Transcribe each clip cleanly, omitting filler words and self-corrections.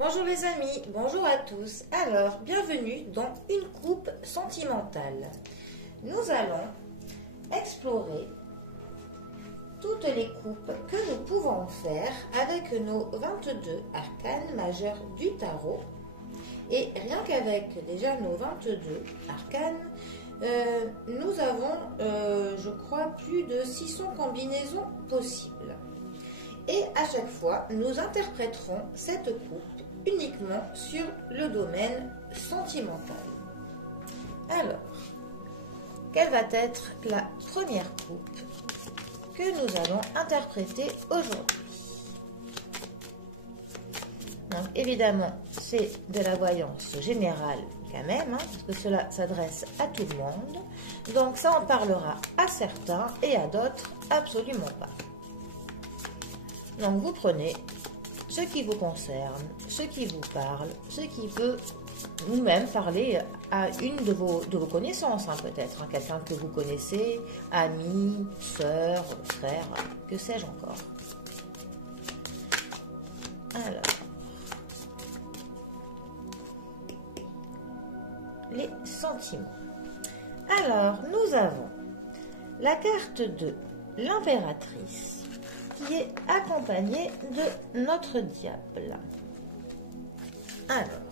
Bonjour les amis, bonjour à tous. Alors, bienvenue dans une coupe sentimentale. Nous allons explorer toutes les coupes que nous pouvons faire avec nos 22 arcanes majeures du tarot. Et rien qu'avec déjà nos 22 arcanes, nous avons, je crois, plus de 600 combinaisons possibles. Et à chaque fois, nous interpréterons cette coupe uniquement sur le domaine sentimental. Alors, quelle va être la première coupe que nous allons interpréter aujourd'hui? Donc évidemment, c'est de la voyance générale quand même, parce que cela s'adresse à tout le monde. Donc ça en parlera à certains et à d'autres absolument pas. Donc vous prenez ce qui vous concerne, ce qui vous parle, ce qui peut vous-même parler à une de vos connaissances, peut-être, quelqu'un que vous connaissez, ami, sœur, frère, que sais-je encore. Alors, les sentiments. Alors, nous avons la carte de l'impératrice, qui est accompagné de notre diable. Alors,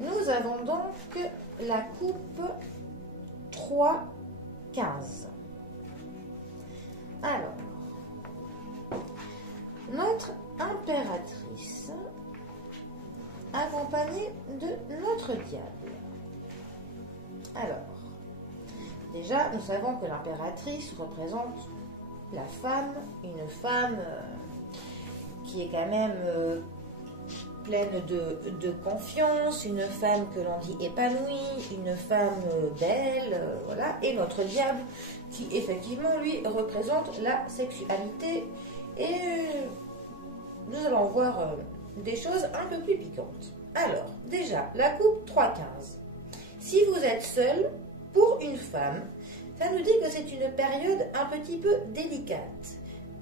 nous avons donc la coupe 3-15. Alors, notre impératrice accompagnée de notre diable. Alors, déjà, nous savons que l'impératrice représente la femme, une femme qui est quand même pleine de confiance, une femme que l'on dit épanouie, une femme belle, voilà, et notre diable qui effectivement lui représente la sexualité, et nous allons voir des choses un peu plus piquantes. Alors, déjà, la coupe 3-15. Si vous êtes seul, pour une femme, ça nous dit que c'est une période un petit peu délicate,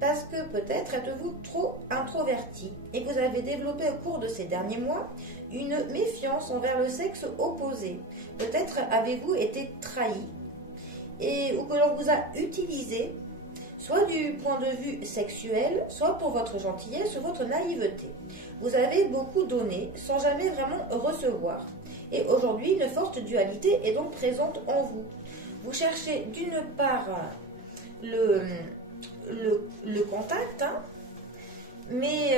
parce que peut-être êtes-vous trop introverti et vous avez développé au cours de ces derniers mois une méfiance envers le sexe opposé. Peut-être avez-vous été trahi ou que l'on vous a utilisé, soit du point de vue sexuel, soit pour votre gentillesse ou votre naïveté. Vous avez beaucoup donné sans jamais vraiment recevoir. Et aujourd'hui, une forte dualité est donc présente en vous. Vous cherchez d'une part le contact, mais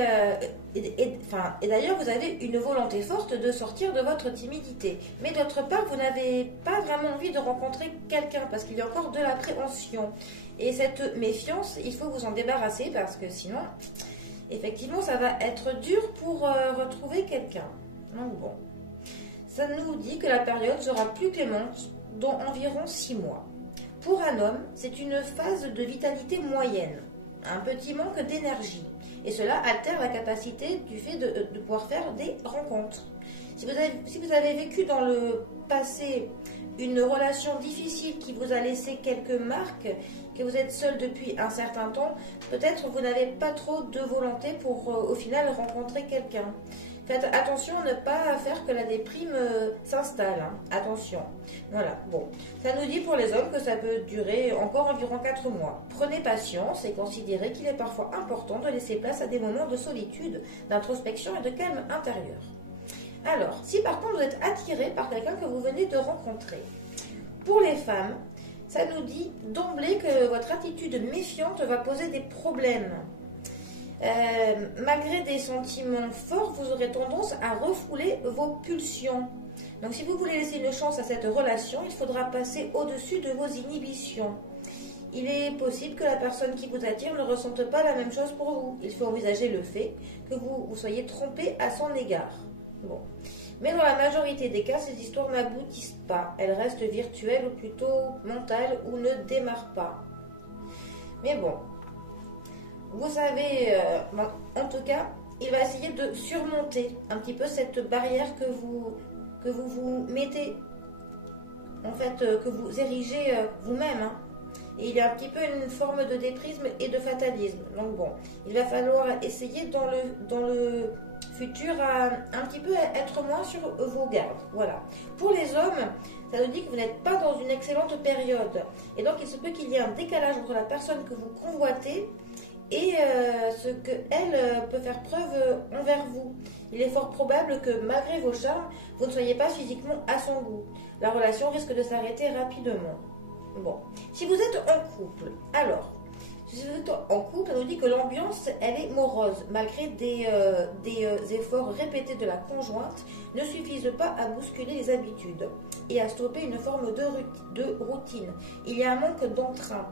et d'ailleurs vous avez une volonté forte de sortir de votre timidité. Mais d'autre part, vous n'avez pas vraiment envie de rencontrer quelqu'un parce qu'il y a encore de l'appréhension. Et cette méfiance, il faut vous en débarrasser parce que sinon, effectivement, ça va être dur pour retrouver quelqu'un. Donc bon, ça nous dit que la période sera plus clémente dans environ 6 mois. Pour un homme, c'est une phase de vitalité moyenne, un petit manque d'énergie, et cela altère la capacité du fait de pouvoir faire des rencontres. Si vous avez vécu dans le passé une relation difficile qui vous a laissé quelques marques, que vous êtes seul depuis un certain temps, peut-être vous n'avez pas trop de volonté pour au final rencontrer quelqu'un. Faites attention à ne pas faire que la déprime s'installe. Attention. Voilà. Bon. Ça nous dit pour les hommes que ça peut durer encore environ 4 mois. Prenez patience et considérez qu'il est parfois important de laisser place à des moments de solitude, d'introspection et de calme intérieur. Alors, si par contre vous êtes attiré par quelqu'un que vous venez de rencontrer, pour les femmes, ça nous dit d'emblée que votre attitude méfiante va poser des problèmes. Malgré des sentiments forts, vous aurez tendance à refouler vos pulsions. Donc si vous voulez laisser une chance à cette relation, il faudra passer au-dessus de vos inhibitions. Il est possible que la personne qui vous attire ne ressente pas la même chose pour vous. Il faut envisager le fait que vous soyez trompé à son égard. Bon. Mais dans la majorité des cas, ces histoires n'aboutissent pas. Elles restent virtuelles ou plutôt mentales ou ne démarrent pas. Mais bon. Vous savez, en tout cas, il va essayer de surmonter un petit peu cette barrière que vous mettez, en fait, que vous érigez vous-même. Et il y a un petit peu une forme de déprisme et de fatalisme. Donc bon, il va falloir essayer dans le futur à un petit peu être moins sur vos gardes. Voilà. Pour les hommes, ça nous dit que vous n'êtes pas dans une excellente période. Et donc, il se peut qu'il y ait un décalage entre la personne que vous convoitez et ce qu'elle peut faire preuve envers vous. Il est fort probable que malgré vos charmes, vous ne soyez pas physiquement à son goût. La relation risque de s'arrêter rapidement. Bon, si vous êtes en couple, alors, si vous êtes en couple, on nous dit que l'ambiance, elle est morose, malgré des efforts répétés de la conjointe, ne suffisent pas à bousculer les habitudes et à stopper une forme de routine. Il y a un manque d'entrain,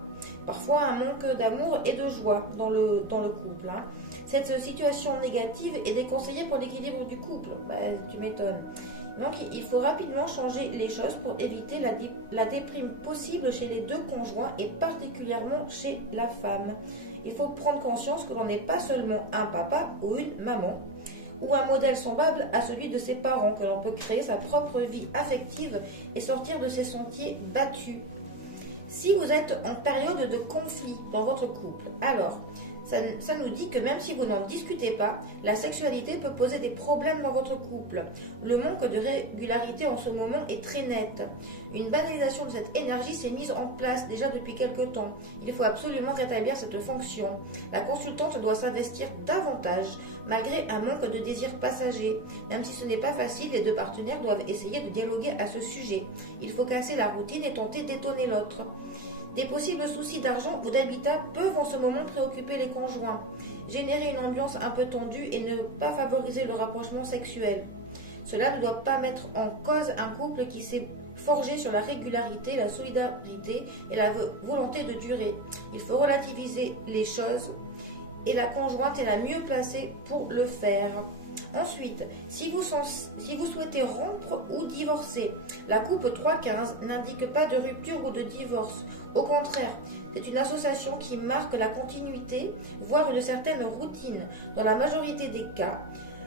parfois un manque d'amour et de joie dans le couple. Hein. Cette situation négative est déconseillée pour l'équilibre du couple. Bah, tu m'étonnes. Donc il faut rapidement changer les choses pour éviter la déprime possible chez les deux conjoints et particulièrement chez la femme. Il faut prendre conscience que l'on n'est pas seulement un papa ou une maman ou un modèle semblable à celui de ses parents, que l'on peut créer sa propre vie affective et sortir de ses sentiers battus. Si vous êtes en période de conflit dans votre couple, alors ça nous dit que même si vous n'en discutez pas, la sexualité peut poser des problèmes dans votre couple. Le manque de régularité en ce moment est très net. Une banalisation de cette énergie s'est mise en place déjà depuis quelque temps. Il faut absolument rétablir cette fonction. La consultante doit s'investir davantage, malgré un manque de désir passager. Même si ce n'est pas facile, les deux partenaires doivent essayer de dialoguer à ce sujet. Il faut casser la routine et tenter d'étonner l'autre. Des possibles soucis d'argent ou d'habitat peuvent en ce moment préoccuper les conjoints, générer une ambiance un peu tendue et ne pas favoriser le rapprochement sexuel. Cela ne doit pas mettre en cause un couple qui s'est forgé sur la régularité, la solidarité et la volonté de durer. Il faut relativiser les choses et la conjointe est la mieux placée pour le faire. Ensuite, si vous souhaitez rompre ou divorcer, la coupe 315 n'indique pas de rupture ou de divorce. Au contraire, c'est une association qui marque la continuité, voire une certaine routine. Dans la majorité des cas,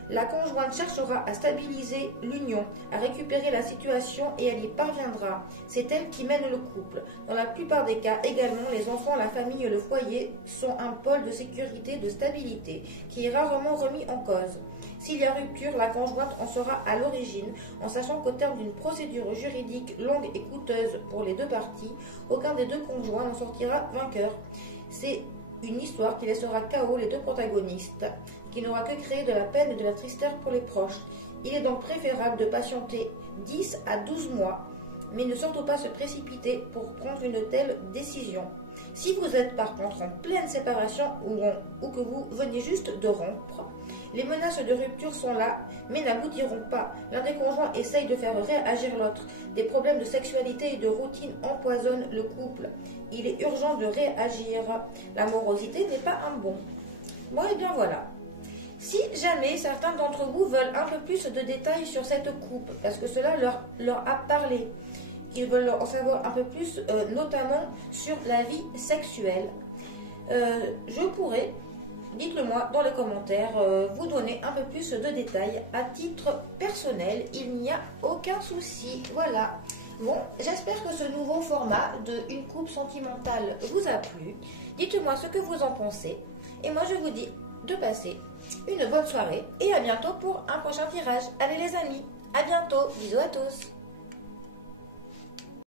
la conjointe cherchera à stabiliser l'union, à récupérer la situation et elle y parviendra. C'est elle qui mène le couple. Dans la plupart des cas également, les enfants, la famille et le foyer sont un pôle de sécurité, de stabilité, qui est rarement remis en cause. S'il y a rupture, la conjointe en sera à l'origine, en sachant qu'au terme d'une procédure juridique longue et coûteuse pour les deux parties, aucun des deux conjoints n'en sortira vainqueur. C'est une histoire qui laissera KO les deux protagonistes, qui n'aura que créé de la peine et de la tristesse pour les proches. Il est donc préférable de patienter 10 à 12 mois, mais ne surtout pas se précipiter pour prendre une telle décision. Si vous êtes par contre en pleine séparation ou que vous venez juste de rompre, les menaces de rupture sont là, mais n'aboutiront pas. L'un des conjoints essaye de faire réagir l'autre. Des problèmes de sexualité et de routine empoisonnent le couple. Il est urgent de réagir. La morosité n'est pas un bon. Bon, et bien voilà. Si jamais certains d'entre vous veulent un peu plus de détails sur cette coupe, parce que cela leur a parlé, qu'ils veulent en savoir un peu plus, notamment sur la vie sexuelle, je pourrais, dites-le moi dans les commentaires, vous donner un peu plus de détails à titre personnel. Il n'y a aucun souci. Voilà. Bon, j'espère que ce nouveau format de Une coupe sentimentale vous a plu. Dites-moi ce que vous en pensez. Et moi, je vous dis de passer une bonne soirée et à bientôt pour un prochain tirage. Allez les amis, à bientôt. Bisous à tous.